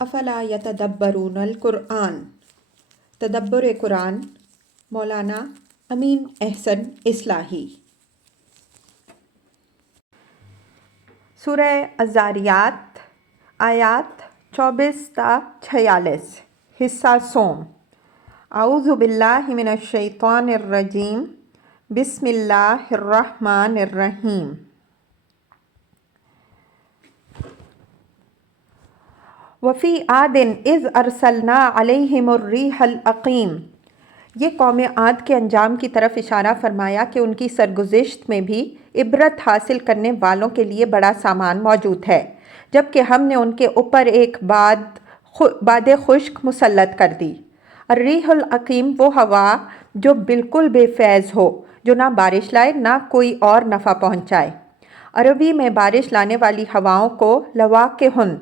افلا یتدبرون القرآن، تدبر قرآن، مولانا امین احسن اصلاحی۔ سورہ الذاریات آیات 24 تا 46، حصہ سوم۔ اعوذ باللہ من الشیطان الرجیم، بسم اللہ الرحمن الرحیم۔ وفی عاد اذ ارسلنا علیہم الریح العقیم، یہ قوم عاد کے انجام کی طرف اشارہ فرمایا کہ ان کی سرگزشت میں بھی عبرت حاصل کرنے والوں کے لیے بڑا سامان موجود ہے، جبکہ ہم نے ان کے اوپر ایک باد خشک مسلط کر دی۔ الریح العقیم وہ ہوا جو بالکل بے فیض ہو، جو نہ بارش لائے نہ کوئی اور نفع پہنچائے۔ عربی میں بارش لانے والی ہواؤں کو لواقحن،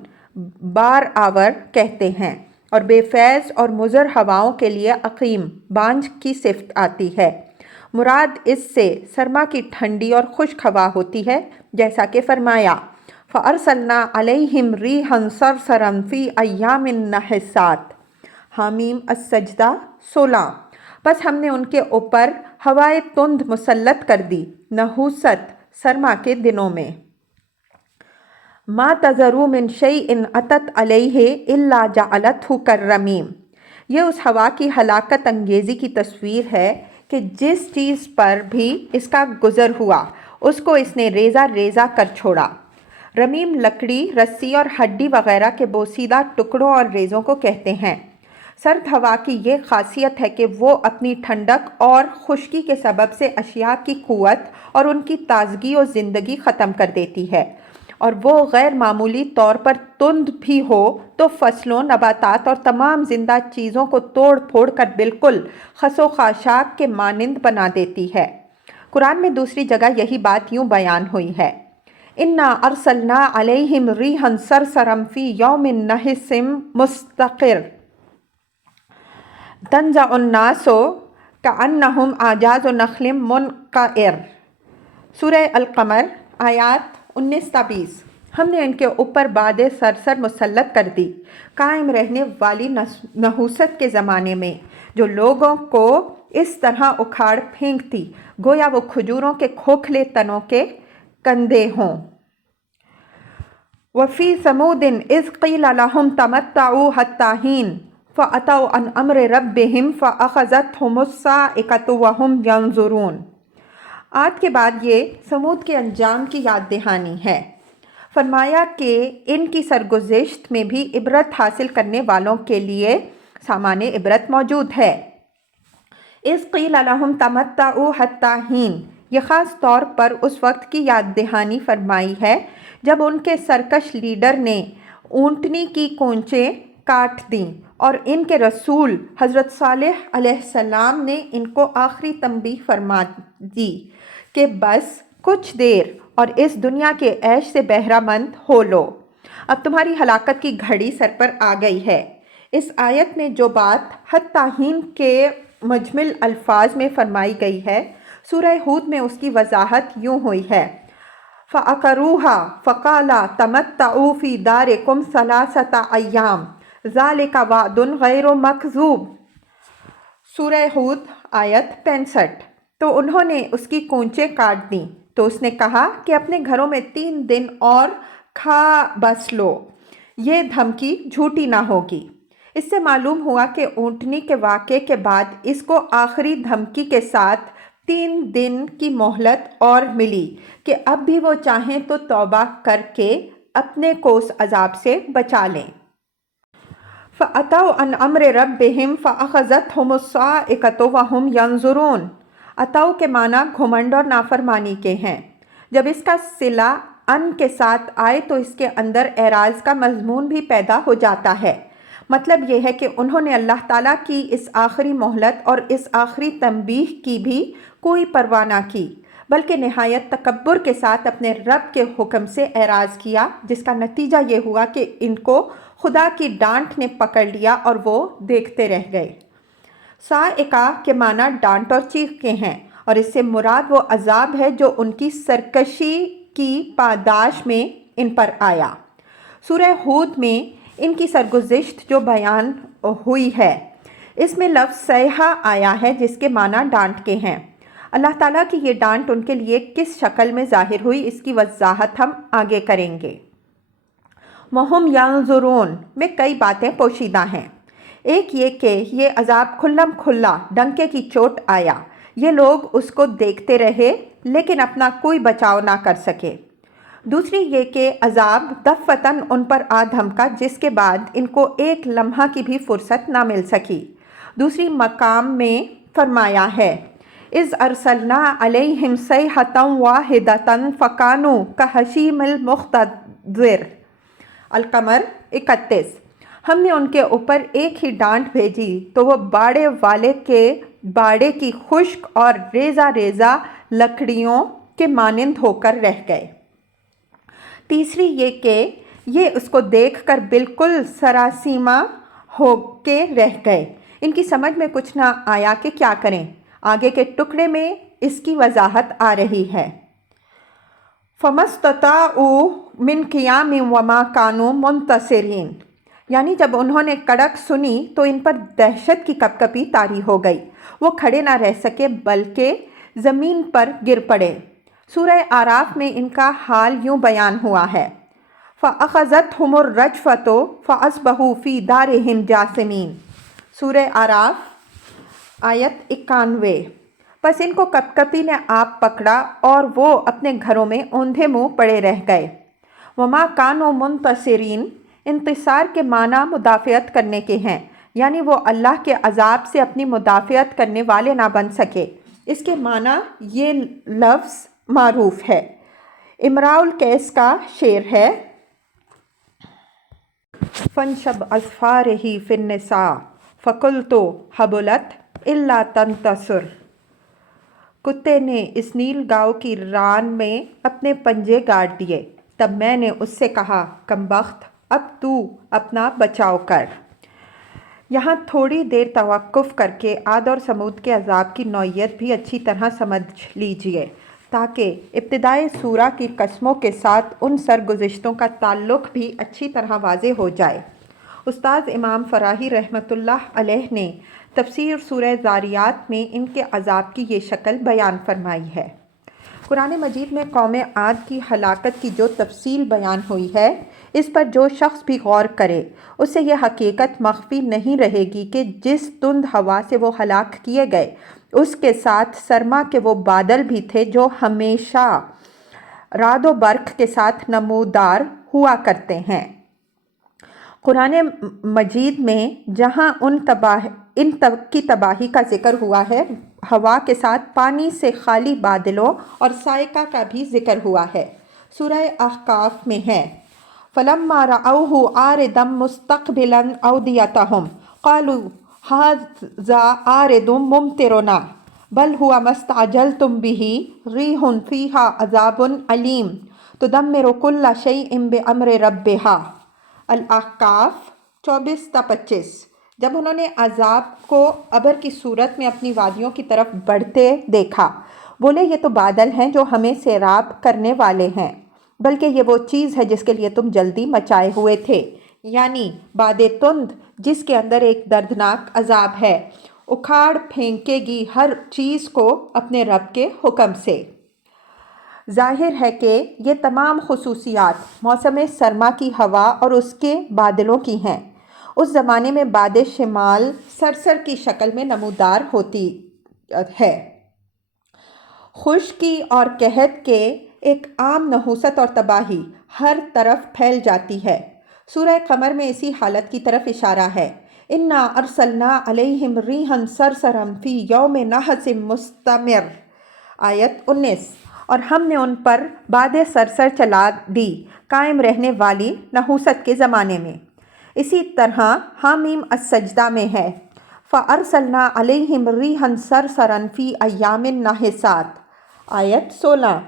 بار آور کہتے ہیں، اور بے فیض اور مضر ہواؤں کے لیے عقیم، بانجھ کی صفت آتی ہے۔ مراد اس سے سرما کی ٹھنڈی اور خشک ہوا ہوتی ہے، جیسا کہ فرمایا فَأَرْسَلْنَا عَلَيْهِمْ رِيحًا صَرْصَرًا فِي أَيَّامٍ نَحِسَاتٍ، حامیم السجدہ 16۔ بس ہم نے ان کے اوپر ہوائے تند مسلط کر دی، نحوست سرما کے دنوں میں۔ ما تذرو من شیء اتت علیہ الا جعلتہ کالرمیم، یہ اس ہوا کی ہلاکت انگیزی کی تصویر ہے کہ جس چیز پر بھی اس کا گزر ہوا اس کو اس نے ریزہ ریزہ کر چھوڑا۔ رمیم لکڑی، رسی اور ہڈی وغیرہ کے بوسیدہ ٹکڑوں اور ریزوں کو کہتے ہیں۔ سرد ہوا کی یہ خاصیت ہے کہ وہ اپنی ٹھنڈک اور خشکی کے سبب سے اشیاء کی قوت اور ان کی تازگی و زندگی ختم کر دیتی ہے، اور وہ غیر معمولی طور پر تند بھی ہو تو فصلوں، نباتات اور تمام زندہ چیزوں کو توڑ پھوڑ کر بالکل خس و خاشاک کے مانند بنا دیتی ہے۔ قرآن میں دوسری جگہ یہی بات یوں بیان ہوئی ہے اِنَّا أَرْسَلْنَا عَلَيْهِمْ رِيحًا صَرْصَرًا فِي يَوْمٍ نَحِسٍ مُسْتَقِرٍ تَنزَعُ النَّاسَ كَأَنَّهُمْ أَعْجَازُ نَخْلٍ مُنقَعِرٍ۔ سورہ القمر آیات 19 تا 20۔ ہم نے ان کے اوپر باد سرسر مسلط کر دی، قائم رہنے والی نحوست کے زمانے میں، جو لوگوں کو اس طرح اکھاڑ پھینکتی گویا وہ کھجوروں کے کھوکھلے تنوں کے کندھے ہوں۔ وفی ثمود اذ قیل لهم تمتعوا حتی حین فأتوا عن امر ربهم فأخذتهم الصاعقۃ وهم ینظرون۔ عاد کے بعد یہ ثمود کے انجام کی یاد دہانی ہے۔ فرمایا کہ ان کی سرگزشت میں بھی عبرت حاصل کرنے والوں کے لیے سامان عبرت موجود ہے۔ اذ قیل لهم تمتعوا حتی حین، یہ خاص طور پر اس وقت کی یاد دہانی فرمائی ہے جب ان کے سرکش لیڈر نے اونٹنی کی کونچیں کاٹ دیں اور ان کے رسول حضرت صالح علیہ السلام نے ان کو آخری تنبیہ فرما دی کہ بس کچھ دیر اور اس دنیا کے عیش سے بہرہ مند ہو لو، اب تمہاری ہلاکت کی گھڑی سر پر آ گئی ہے۔ اس آیت میں جو بات حتی حین کے مجمل الفاظ میں فرمائی گئی ہے، سورہ ہود میں اس کی وضاحت یوں ہوئی ہے فَعَقَرُوهَا فَقَالَ تَمَتَّعُوا فِي دَارِكُمْ ثَلَاثَةَ أَيَّامٍ ذَلِكَ وَعْدٌ غَيْرُ مَكْذُوبٍ۔ سورہ ہود آیت 65۔ تو انہوں نے اس کی کونچیں کاٹ دیں تو اس نے کہا کہ اپنے گھروں میں 3 دن اور کھا بس لو، یہ دھمکی جھوٹی نہ ہوگی۔ اس سے معلوم ہوا کہ اونٹنی کے واقعے کے بعد اس کو آخری دھمکی کے ساتھ 3 دن کی مہلت اور ملی کہ اب بھی وہ چاہیں تو توبہ کر کے اپنے کو اس عذاب سے بچا لیں۔ فَأَتَوْا عَنْ أَمْرِ رَبِّهِمْ فَأَخَذَتْهُمُ الصَّاعِقَةُ وَهُمْ يَنظُرُونَ۔ اتو کے معنی گھمنڈ اور نافرمانی کے ہیں۔ جب اس کا صلہ ان کے ساتھ آئے تو اس کے اندر اعراض کا مضمون بھی پیدا ہو جاتا ہے۔ مطلب یہ ہے کہ انہوں نے اللہ تعالیٰ کی اس آخری مہلت اور اس آخری تنبیہ کی بھی کوئی پرواہ نہ کی، بلکہ نہایت تکبر کے ساتھ اپنے رب کے حکم سے اعراض کیا، جس کا نتیجہ یہ ہوا کہ ان کو خدا کی ڈانٹ نے پکڑ لیا اور وہ دیکھتے رہ گئے۔ صاعقہ کے معنی ڈانٹ اور چیخ کے ہیں، اور اس سے مراد وہ عذاب ہے جو ان کی سرکشی کی پاداش میں ان پر آیا۔ سورہ ہود میں ان کی سرگزشت جو بیان ہوئی ہے اس میں لفظ صیحہ آیا ہے جس کے معنی ڈانٹ کے ہیں۔ اللہ تعالیٰ کی یہ ڈانٹ ان کے لیے کس شکل میں ظاہر ہوئی اس کی وضاحت ہم آگے کریں گے۔ وَهُمْ يَنظُرُونَ میں کئی باتیں پوشیدہ ہیں۔ ایک یہ کہ یہ عذاب کھلم کھلا ڈنکے کی چوٹ آیا، یہ لوگ اس کو دیکھتے رہے لیکن اپنا کوئی بچاؤ نہ کر سکے۔ دوسری یہ کہ عذاب دفتن ان پر آ دھمکا جس کے بعد ان کو ایک لمحہ کی بھی فرصت نہ مل سکی۔ دوسری مقام میں فرمایا ہے اِذْ أَرْسَلْنَا عَلَيْهِمْ صَيْحَةً وَاحِدَةً فَكَانُوا كَحَشِيمِ الْمُحْتَظِرِ القمر 31۔ ہم نے ان کے اوپر ایک ہی ڈانٹ بھیجی تو وہ باڑے والے کے باڑے کی خشک اور ریزہ ریزہ لکڑیوں کے مانند ہو کر رہ گئے۔ تیسری یہ کہ یہ اس کو دیکھ کر بالکل سراسیمہ ہو کے رہ گئے، ان کی سمجھ میں کچھ نہ آیا کہ کیا کریں۔ آگے کے ٹکڑے میں اس کی وضاحت آ رہی ہے۔ فَمَا اسْتَطَاعُوا مِنْ قِيَامٍ وَمَا كَانُوا مُنْتَصِرِينَ یعنی جب انہوں نے کڑک سنی تو ان پر دہشت کی کپکپی طاری ہو گئی، وہ کھڑے نہ رہ سکے بلکہ زمین پر گر پڑے۔ سورہ اعراف میں ان کا حال یوں بیان ہوا ہے فَأَخَذَتْهُمُ الرَّجْفَةُ فَأَصْبَحُوا فِي دَارِهِمْ جَاثِمِينَ سورہ اعراف آیت 91۔ پس ان کو کپکپی نے آپ پکڑا اور وہ اپنے گھروں میں اوندھے منہ پڑے رہ گئے۔ وَمَا كَانُوا مُنْتَصِرِينَ انتصار کے معنی مدافعت کرنے کے ہیں، یعنی وہ اللہ کے عذاب سے اپنی مدافعت کرنے والے نہ بن سکے۔ اس کے معنی یہ لفظ معروف ہے۔ امراء القیس کا شعر ہے فَانْشَبْ أَظْفَارِهِ فِي النِّسَاءِ فَقُلْتُ حَبُلَتْ إِلَّا تَنْتَصِرُ کتے نے اس نیل گاؤں کی ران میں اپنے پنجے گاڑ دیے، تب میں نے اس سے کہا کم بخت اب تو اپنا بچاؤ کر۔ یہاں تھوڑی دیر توقف کر کے عاد اور سمود کے عذاب کی نوعیت بھی اچھی طرح سمجھ لیجئے تاکہ ابتدائے سورہ کی قسموں کے ساتھ ان سرگزشتوں کا تعلق بھی اچھی طرح واضح ہو جائے۔ استاذ امام فراہی رحمۃ اللہ علیہ نے تفسیر سورہ ذاریات میں ان کے عذاب کی یہ شکل بیان فرمائی ہے۔ قرآن مجید میں قوم عاد کی ہلاکت کی جو تفصیل بیان ہوئی ہے اس پر جو شخص بھی غور کرے اس سے یہ حقیقت مخفی نہیں رہے گی کہ جس تند ہوا سے وہ ہلاک کیے گئے اس کے ساتھ سرما کے وہ بادل بھی تھے جو ہمیشہ رعد و برق کے ساتھ نمودار ہوا کرتے ہیں۔ قرآن مجید میں جہاں ان کی تباہی کا ذکر ہوا ہے ہوا کے ساتھ پانی سے خالی بادلوں اور صاعقہ کا بھی ذکر ہوا ہے۔ سورہ احقاف میں ہے فَلَمَّا رَأَوْهُ عَارِضًا مُسْتَقْبِلَ أَوْدِيَتَهُمْ قَالُوا هَٰذَا عَارِضٌ مُمْطِرُنَا بَلْ هُوَ مَا اسْتَعْجَلْتُم بِهِ رِيحٌ فِيهَا عَذَابٌ أَلِيمٌ تُدَمِّرُ كُلَّ شَيْءٍ بِأَمْرِ رَبِّهَا الاحقاف 24-25۔ جب انہوں نے عذاب کو ابر کی صورت میں اپنی وادیوں کی طرف بڑھتے دیکھا بولے یہ تو بادل ہیں جو ہمیں سیراب کرنے والے ہیں، بلکہ یہ وہ چیز ہے جس کے لیے تم جلدی مچائے ہوئے تھے، یعنی باد تند جس کے اندر ایک دردناک عذاب ہے، اکھاڑ پھینکے گی ہر چیز کو اپنے رب کے حکم سے۔ ظاہر ہے کہ یہ تمام خصوصیات موسم سرما کی ہوا اور اس کے بادلوں کی ہیں۔ اس زمانے میں باد شمال سرسر کی شکل میں نمودار ہوتی ہے۔ خشکی اور قحط کے ایک عام نحوست اور تباہی ہر طرف پھیل جاتی ہے۔ سورہ قمر میں اسی حالت کی طرف اشارہ ہے۔ اِنَّا أَرْسَلْنَا عَلَيْهِمْ رِيحًا صَرْصَرًا فِي يَوْمِ نَحْسٍ مُسْتَمِرٍ آیت 19۔ اور ہم نے ان پر باد سرسر چلا دی قائم رہنے والی نحوست کے زمانے میں۔ اسی طرح حامیم السجدہ میں ہے فَأَرْسَلْنَا عَلَيْهِمْ رِيحًا صَرْصَرًا فِي أَيَّامٍ نَحِسَاتٍ آیت 16۔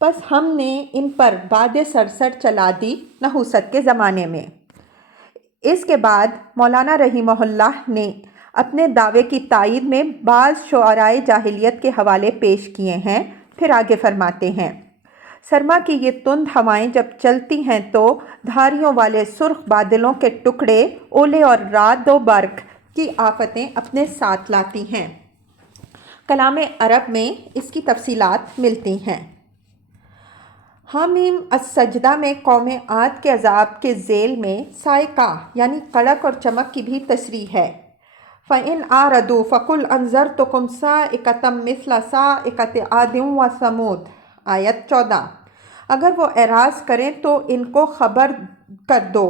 پس ہم نے ان پر باد سرسر چلا دی نحوست کے زمانے میں۔ اس کے بعد مولانا رحمہ اللہ نے اپنے دعوے کی تائید میں بعض شعرائے جاہلیت کے حوالے پیش کیے ہیں، پھر آگے فرماتے ہیں سرما کی یہ تند ہوائیں جب چلتی ہیں تو دھاریوں والے سرخ بادلوں کے ٹکڑے اولے اور رعد و برق کی آفتیں اپنے ساتھ لاتی ہیں۔ کلام عرب میں اس کی تفصیلات ملتی ہیں۔ حامیم السجدہ میں قوم عاد کے عذاب کے ذیل میں صاعقہ یعنی کڑک اور چمک کی بھی تصریح ہے۔ فَإِنْ أَعْرَضُوا فَقُلْ أَنذَرْتُكُمْ صَاعِقَةً مِثْلَ صَاعِقَةِ عَادٍ وَثَمُودَ آیت 14۔ اگر وہ اعراض کریں تو ان کو خبر کر دو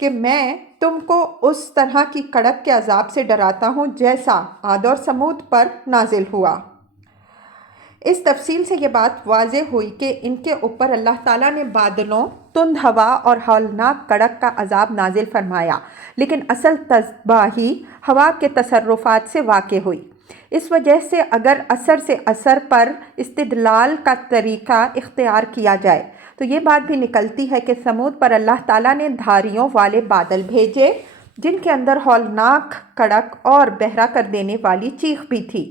کہ میں تم کو اس طرح کی کڑک کے عذاب سے ڈراتا ہوں جیسا عاد اور سمود پر نازل ہوا۔ اس تفصیل سے یہ بات واضح ہوئی کہ ان کے اوپر اللہ تعالیٰ نے بادلوں، تند ہوا اور ہولناک کڑک کا عذاب نازل فرمایا، لیکن اصل تباہی ہوا کے تصرفات سے واقع ہوئی۔ اس وجہ سے اگر اثر سے اثر پر استدلال کا طریقہ اختیار کیا جائے تو یہ بات بھی نکلتی ہے کہ سمود پر اللہ تعالیٰ نے دھاریوں والے بادل بھیجے جن کے اندر ہولناک کڑک اور بہرا کر دینے والی چیخ بھی تھی،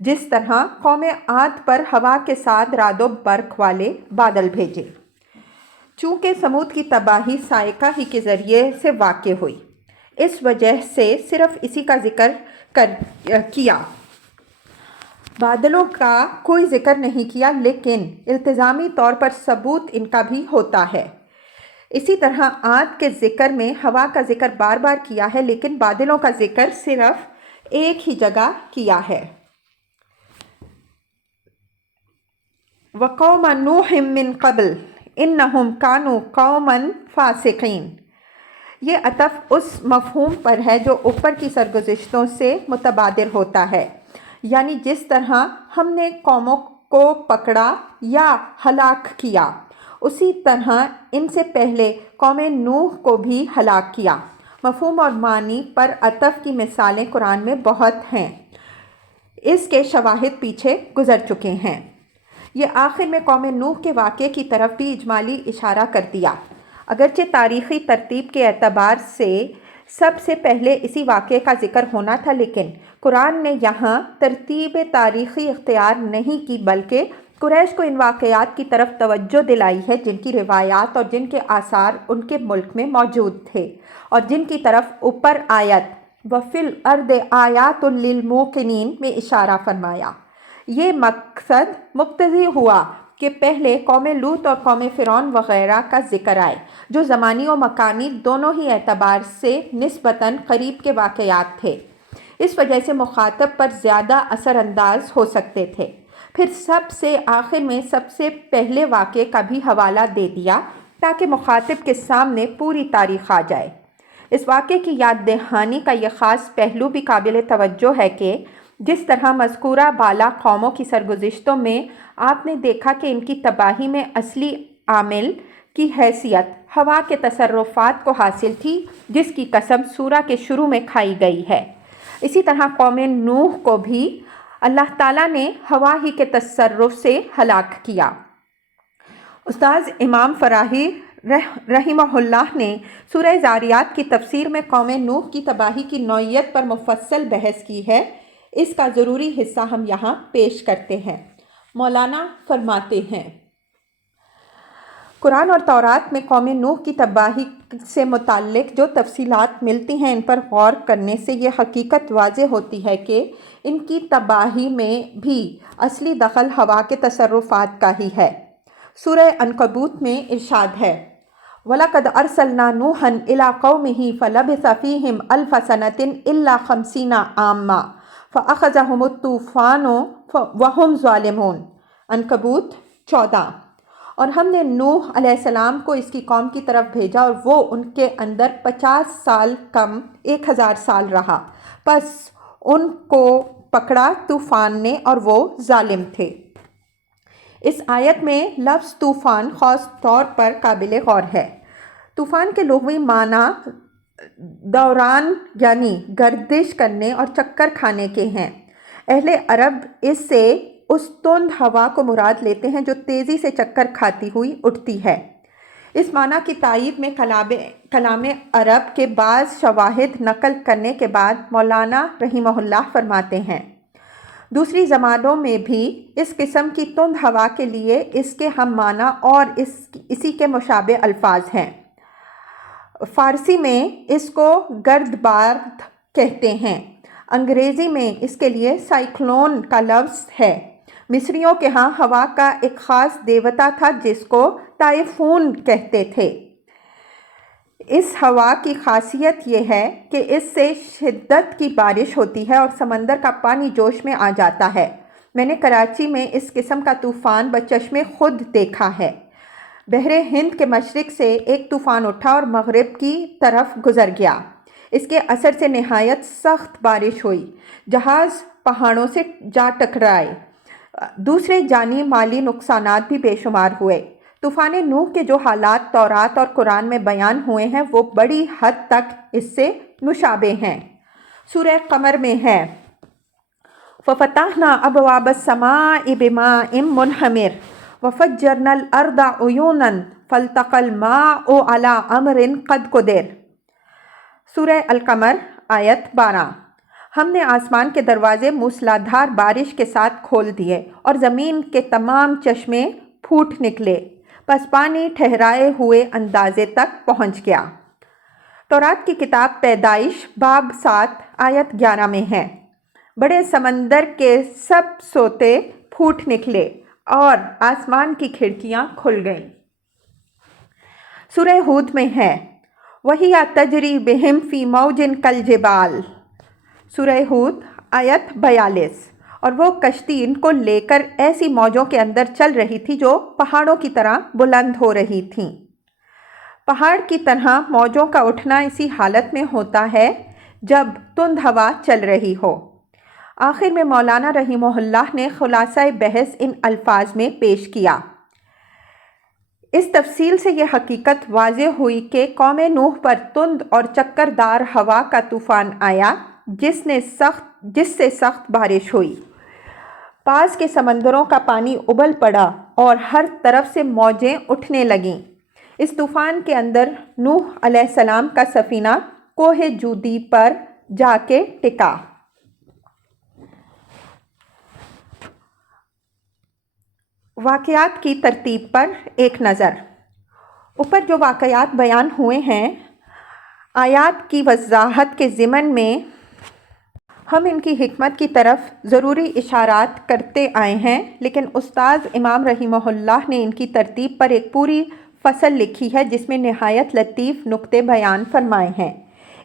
جس طرح قوم عاد پر ہوا کے ساتھ رعد و برق والے بادل بھیجے۔ چونکہ سمود کی تباہی صاعقہ ہی کے ذریعے سے واقع ہوئی، اس وجہ سے صرف اسی کا ذکر کیا، بادلوں کا کوئی ذکر نہیں کیا، لیکن التزامی طور پر ثبوت ان کا بھی ہوتا ہے۔ اسی طرح عاد کے ذکر میں ہوا کا ذکر بار بار کیا ہے، لیکن بادلوں کا ذکر صرف ایک ہی جگہ کیا ہے۔ وَقَوْمَ نُوحٍ مِّن قَبْلُ إِنَّهُمْ كَانُوا قَوْمًا فَاسِقِينَ۔ یہ عطف اس مفہوم پر ہے جو اوپر کی سرگزشتوں سے متبادر ہوتا ہے، یعنی جس طرح ہم نے قوموں کو پکڑا یا ہلاک کیا، اسی طرح ان سے پہلے قوم نوح کو بھی ہلاک کیا۔ مفہوم اور معنی پر عطف کی مثالیں قرآن میں بہت ہیں، اس کے شواہد پیچھے گزر چکے ہیں۔ یہ آخر میں قوم نوح کے واقعے کی طرف بھی اجمالی اشارہ کر دیا، اگرچہ تاریخی ترتیب کے اعتبار سے سب سے پہلے اسی واقعے کا ذکر ہونا تھا، لیکن قرآن نے یہاں ترتیب تاریخی اختیار نہیں کی بلکہ قریش کو ان واقعات کی طرف توجہ دلائی ہے جن کی روایات اور جن کے آثار ان کے ملک میں موجود تھے اور جن کی طرف اوپر آیت وَفِي الْأَرْضِ آیَاتٌ لِلْمُوقِنِينَ میں اشارہ فرمایا۔ یہ مقصد مقتضی ہوا کہ پہلے قوم لوط اور قوم فرعون وغیرہ کا ذکر آئے، جو زمانی و مکانی دونوں ہی اعتبار سے نسبتاً قریب کے واقعات تھے، اس وجہ سے مخاطب پر زیادہ اثر انداز ہو سکتے تھے۔ پھر سب سے آخر میں سب سے پہلے واقعے کا بھی حوالہ دے دیا تاکہ مخاطب کے سامنے پوری تاریخ آ جائے۔ اس واقعے کی یاد دہانی کا یہ خاص پہلو بھی قابل توجہ ہے کہ جس طرح مذکورہ بالا قوموں کی سرگزشتوں میں آپ نے دیکھا کہ ان کی تباہی میں اصلی عامل کی حیثیت ہوا کے تصرفات کو حاصل تھی جس کی قسم سورہ کے شروع میں کھائی گئی ہے، اسی طرح قوم نوح کو بھی اللہ تعالیٰ نے ہوا ہی کے تصرف سے ہلاک کیا۔ استاذ امام فراہی رحمہ اللہ نے سورہ ذاریات کی تفسیر میں قوم نوح کی تباہی کی نوعیت پر مفصل بحث کی ہے، اس کا ضروری حصہ ہم یہاں پیش کرتے ہیں۔ مولانا فرماتے ہیں، قرآن اور تورات میں قوم نوح کی تباہی سے متعلق جو تفصیلات ملتی ہیں ان پر غور کرنے سے یہ حقیقت واضح ہوتی ہے کہ ان کی تباہی میں بھی اصلی دخل ہوا کے تصرفات کا ہی ہے۔ سورہ عنکبوت میں ارشاد ہے، وَلَقَدْ أَرْسَلْنَا نُوحًا إِلَىٰ قَوْمِهِ فَلَبِثَ فِيهِمْ أَلْفَ سَنَةٍ إِلَّا 50 عَامًا فَأَخَذَهُمُ الطُّوفَانُ وَهُمْ ظَالِمُونَ عنکبوت 14۔ اور ہم نے نوح علیہ السلام کو اس کی قوم کی طرف بھیجا اور وہ ان کے اندر 50 سال کم 1000 سال رہا، پس ان کو پکڑا طوفان نے اور وہ ظالم تھے۔ اس آیت میں لفظ طوفان خاص طور پر قابل غور ہے۔ طوفان کے لغوی معنی دوران یعنی گردش کرنے اور چکر کھانے کے ہیں۔ اہل عرب اس سے اس تند ہوا کو مراد لیتے ہیں جو تیزی سے چکر کھاتی ہوئی اٹھتی ہے۔ اس معنی کی تائید میں کلام عرب کے بعض شواہد نقل کرنے کے بعد مولانا رحمہ اللہ فرماتے ہیں، دوسری زبانوں میں بھی اس قسم کی تند ہوا کے لیے اس کے ہم معنی اور اسی کے مشابہ الفاظ ہیں۔ فارسی میں اس کو گرد باد کہتے ہیں۔ انگریزی میں اس کے لیے سائیکلون کا لفظ ہے۔ مصریوں کے ہاں ہوا کا ایک خاص دیوتا تھا جس کو تائفون کہتے تھے۔ اس ہوا کی خاصیت یہ ہے کہ اس سے شدت کی بارش ہوتی ہے اور سمندر کا پانی جوش میں آ جاتا ہے۔ میں نے کراچی میں اس قسم کا طوفان بچشم خود دیکھا ہے۔ بحر ہند کے مشرق سے ایک طوفان اٹھا اور مغرب کی طرف گزر گیا۔ اس کے اثر سے نہایت سخت بارش ہوئی، جہاز پہاڑوں سے جا ٹکرائے، دوسرے جانی مالی نقصانات بھی بے شمار ہوئے۔ طوفان نوح کے جو حالات تورات اور قرآن میں بیان ہوئے ہیں وہ بڑی حد تک اس سے مشابہ ہیں۔ سورہ قمر میں ہے فَفَتَحْنَا أَبْوَابَ السَّمَاءِ بِمَاءٍ مُنْهَمِرٍ وَفَجَّرْنَا الْأَرْضَ عُيُونًا فَالْتَقَى الْمَاءُ عَلَى أَمْرٍ قَدْ قُدِرَ۔ سورہ القمر آیت 12۔ ہم نے آسمان کے دروازے موسلادھار بارش کے ساتھ کھول دیے اور زمین کے تمام چشمے پھوٹ نکلے، پس پانی ٹھہرائے ہوئے اندازے تک پہنچ گیا۔ تورات کی کتاب پیدائش باب 7 آیت 11 میں ہے، بڑے سمندر کے سب سوتے پھوٹ نکلے اور آسمان کی کھڑکیاں کھل گئیں۔ سورہ ہود میں ہے وَهِيَ تَجْرِي بِهِمْ فِي مَوْجٍ كَالْجِبَالِ۔ سورہ ہود آیت 42۔ اور وہ کشتی ان کو لے کر ایسی موجوں کے اندر چل رہی تھی جو پہاڑوں کی طرح بلند ہو رہی تھیں۔ پہاڑ کی طرح موجوں کا اٹھنا اسی حالت میں ہوتا ہے جب تند ہوا چل رہی ہو۔ آخر میں مولانا رحمہ اللہ نے خلاصہ بحث ان الفاظ میں پیش کیا۔ اس تفصیل سے یہ حقیقت واضح ہوئی کہ قوم نوح پر تند اور چکردار ہوا کا طوفان آیا جس سے سخت بارش ہوئی، پاس کے سمندروں کا پانی ابل پڑا اور ہر طرف سے موجیں اٹھنے لگیں۔ اس طوفان کے اندر نوح علیہ السلام کا سفینہ کوہ جودی پر جا کے ٹکا۔ واقعات کی ترتیب پر ایک نظر۔ اوپر جو واقعات بیان ہوئے ہیں، آیات کی وضاحت کے ضمن میں ہم ان کی حکمت کی طرف ضروری اشارات کرتے آئے ہیں، لیکن استاذ امام رحمہ اللہ نے ان کی ترتیب پر ایک پوری فصل لکھی ہے جس میں نہایت لطیف نکتے بیان فرمائے ہیں۔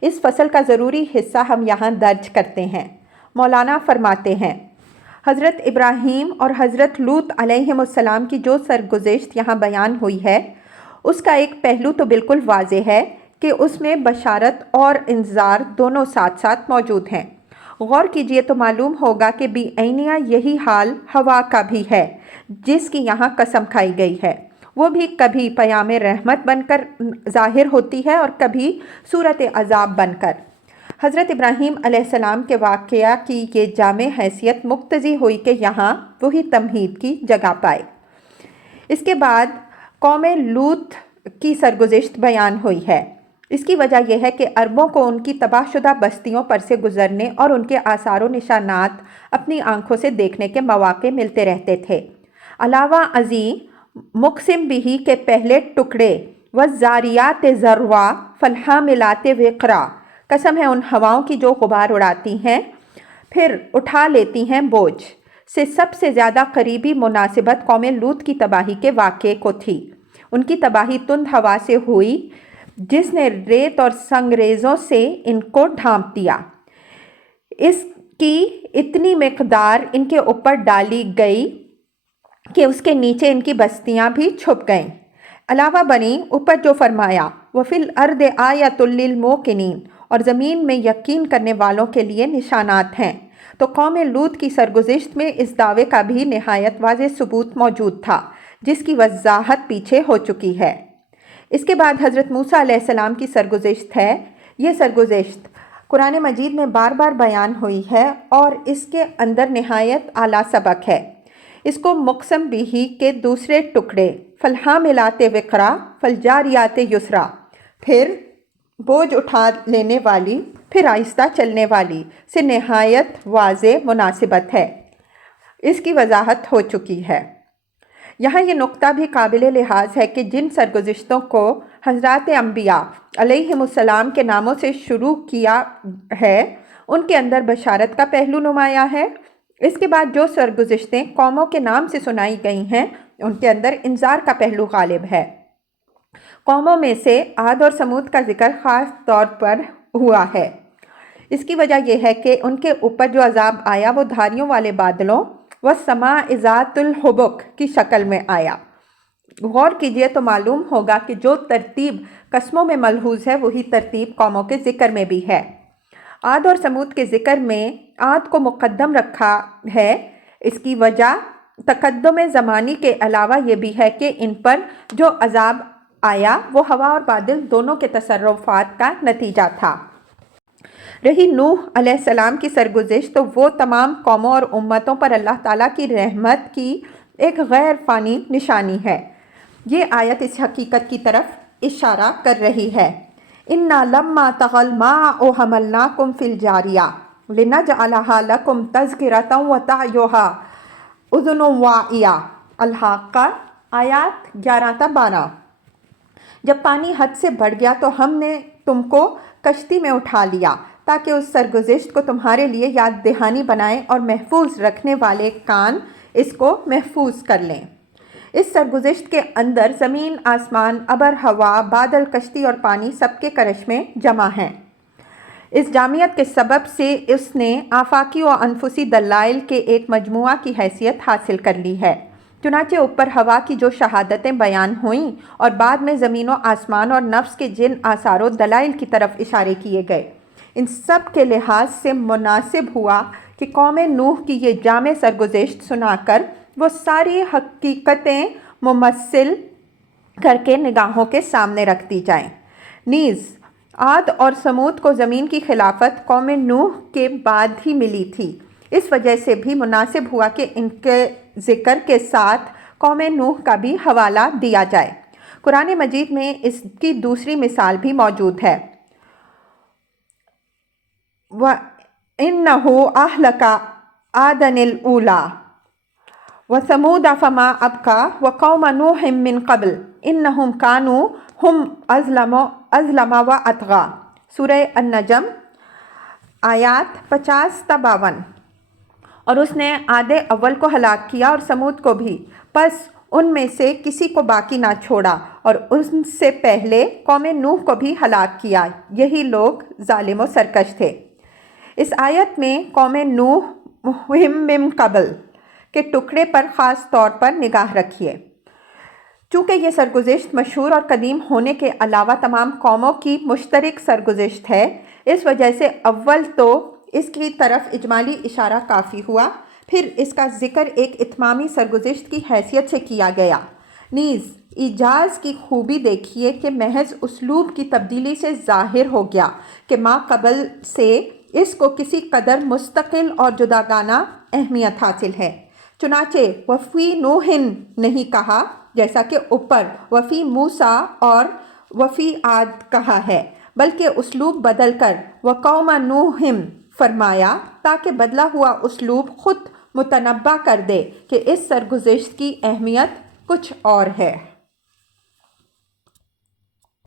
اس فصل کا ضروری حصہ ہم یہاں درج کرتے ہیں۔ مولانا فرماتے ہیں، حضرت ابراہیم اور حضرت لوط علیہم السلام کی جو سرگزشت یہاں بیان ہوئی ہے، اس کا ایک پہلو تو بالکل واضح ہے کہ اس میں بشارت اور انذار دونوں ساتھ ساتھ موجود ہیں۔ غور کیجئے تو معلوم ہوگا کہ بی عینیہ یہی حال ہوا کا بھی ہے جس کی یہاں قسم کھائی گئی ہے۔ وہ بھی کبھی پیام رحمت بن کر ظاہر ہوتی ہے اور کبھی صورت عذاب بن کر۔ حضرت ابراہیم علیہ السلام کے واقعہ کی یہ جامع حیثیت مقتضی ہوئی کہ یہاں وہی تمہید کی جگہ پائے۔ اس کے بعد قوم لوط کی سرگزشت بیان ہوئی ہے۔ اس کی وجہ یہ ہے کہ عربوں کو ان کی تباہ شدہ بستیوں پر سے گزرنے اور ان کے آثار و نشانات اپنی آنکھوں سے دیکھنے کے مواقع ملتے رہتے تھے۔ علاوہ ازیں مقسم بہ کے پہلے ٹکڑے والذاریات ذروا فالحاملات وقرا، قسم ہے ان ہواؤں کی جو غبار اڑاتی ہیں پھر اٹھا لیتی ہیں بوجھ، سے سب سے زیادہ قریبی مناسبت قوم لوط کی تباہی کے واقعے کو تھی۔ ان کی تباہی تند ہوا سے ہوئی جس نے ریت اور سنگریزوں سے ان کو ڈھانپ دیا۔ اس کی اتنی مقدار ان کے اوپر ڈالی گئی کہ اس کے نیچے ان کی بستیاں بھی چھپ گئیں۔ علاوہ بنی اوپر جو فرمایا وَفِي الْأَرْضِ آیَةٌ لِّلْمُوقِنِينَ، اور زمین میں یقین کرنے والوں کے لیے نشانات ہیں، تو قوم لوط کی سرگزشت میں اس دعوے کا بھی نہایت واضح ثبوت موجود تھا جس کی وضاحت پیچھے ہو چکی ہے۔ اس کے بعد حضرت موسیٰ علیہ السلام کی سرگزشت ہے۔ یہ سرگزشت قرآن مجید میں بار بار بیان ہوئی ہے اور اس کے اندر نہایت اعلیٰ سبق ہے۔ اس کو مقسم بہ کے دوسرے ٹکڑے فالحاملات وقرا فالجاریات یسرا، پھر بوجھ اٹھا لینے والی پھر آہستہ چلنے والی سے نہایت واضح مناسبت ہے۔ اس کی وضاحت ہو چکی ہے۔ یہاں یہ نقطہ بھی قابل لحاظ ہے کہ جن سرگزشتوں کو حضرات انبیاء علیہم السلام کے ناموں سے شروع کیا ہے ان کے اندر بشارت کا پہلو نمایاں ہے۔ اس کے بعد جو سرگزشتیں قوموں کے نام سے سنائی گئی ہیں ان کے اندر انذار کا پہلو غالب ہے۔ قوموں میں سے عاد اور سمود کا ذکر خاص طور پر ہوا ہے۔ اس کی وجہ یہ ہے کہ ان کے اوپر جو عذاب آیا وہ دھاریوں والے بادلوں وَالسَّمَاءِ ذَاتِ الْحُبُكِ کی شکل میں آیا۔ غور کیجئے تو معلوم ہوگا کہ جو ترتیب قسموں میں ملحوظ ہے وہی ترتیب قوموں کے ذکر میں بھی ہے۔ عاد اور سمود کے ذکر میں عاد کو مقدم رکھا ہے۔ اس کی وجہ تقدم زمانی کے علاوہ یہ بھی ہے کہ ان پر جو عذاب آیا وہ ہوا اور بادل دونوں کے تصرفات کا نتیجہ تھا۔ رہی نوح علیہ السلام کی سرگزشت تو وہ تمام قوموں اور امتوں پر اللہ تعالیٰ کی رحمت کی ایک غیر فانی نشانی ہے۔ یہ آیت اس حقیقت کی طرف اشارہ کر رہی ہے۔ اِنَّا لَمَّا طَغَى الْمَاءُ حَمَلْنَاكُمْ فِي الْجَارِيَةِ لِنَجْعَلَهَا لَكُمْ تَذْكِرَةً وَتَعِيَهَا أُذُنٌ وَاعِيَةٌ الحاقہ آیات 11-12۔ جب پانی حد سے بڑھ گیا تو ہم نے تم کو کشتی میں اٹھا لیا تاکہ اس سرگزشت کو تمہارے لیے یاد دہانی بنائیں اور محفوظ رکھنے والے کان اس کو محفوظ کر لیں۔ اس سرگزشت کے اندر زمین، آسمان، ابر، ہوا، بادل، کشتی اور پانی سب کے کرش میں جمع ہیں۔ اس جامعیت کے سبب سے اس نے آفاقی و انفسی دلائل کے ایک مجموعہ کی حیثیت حاصل کر لی ہے۔ چنانچہ اوپر ہوا کی جو شہادتیں بیان ہوئیں اور بعد میں زمین و آسمان اور نفس کے جن آثار و دلائل کی طرف اشارے کیے گئے، ان سب کے لحاظ سے مناسب ہوا کہ قوم نوح کی یہ جامع سرگزشت سنا کر وہ ساری حقیقتیں ممثل کر کے نگاہوں کے سامنے رکھ دی جائیں۔ نیز عاد اور سمود کو زمین کی خلافت قوم نوح کے بعد ہی ملی تھی۔ اس وجہ سے بھی مناسب ہوا کہ ان کے ذکر کے ساتھ قوم نوح کا بھی حوالہ دیا جائے۔ قرآن مجید میں اس کی دوسری مثال بھی موجود ہے۔ وَإِنَّهُ أَهْلَكَ عَادًا الْأُولَىٰ وَثَمُودَ فَمَا أَبْقَىٰ وَقَوْمَ نُوحٍ مِّن قَبْلُ إِنَّهُمْ كَانُوا هُمْ أَظْلَمَ وَأَطْغَىٰ سورہ النجم آیات 50-52۔ اور اس نے عاد اول کو ہلاک کیا اور سمود کو بھی، پس ان میں سے کسی کو باقی نہ چھوڑا اور ان سے پہلے قوم نوح کو بھی ہلاک کیا، یہی لوگ ظالم و سرکش تھے۔ اس آیت میں قوم نوح من قبل کے ٹکڑے پر خاص طور پر نگاہ رکھیے۔ چونکہ یہ سرگزشت مشہور اور قدیم ہونے کے علاوہ تمام قوموں کی مشترک سرگزشت ہے، اس وجہ سے اول تو اس کی طرف اجمالی اشارہ کافی ہوا، پھر اس کا ذکر ایک اتمامی سرگزشت کی حیثیت سے کیا گیا۔ نیز ایجاز کی خوبی دیکھیے کہ محض اسلوب کی تبدیلی سے ظاہر ہو گیا کہ ما قبل سے اس کو کسی قدر مستقل اور جداگانہ اہمیت حاصل ہے۔ چنانچہ وفی نوح نہیں کہا جیسا کہ اوپر وفی موسیٰ اور وفی عاد کہا ہے، بلکہ اسلوب بدل کر وقوم نوح فرمایا تاکہ بدلا ہوا اسلوب خود متنبع کر دے کہ اس سرگزشت کی اہمیت کچھ اور ہے۔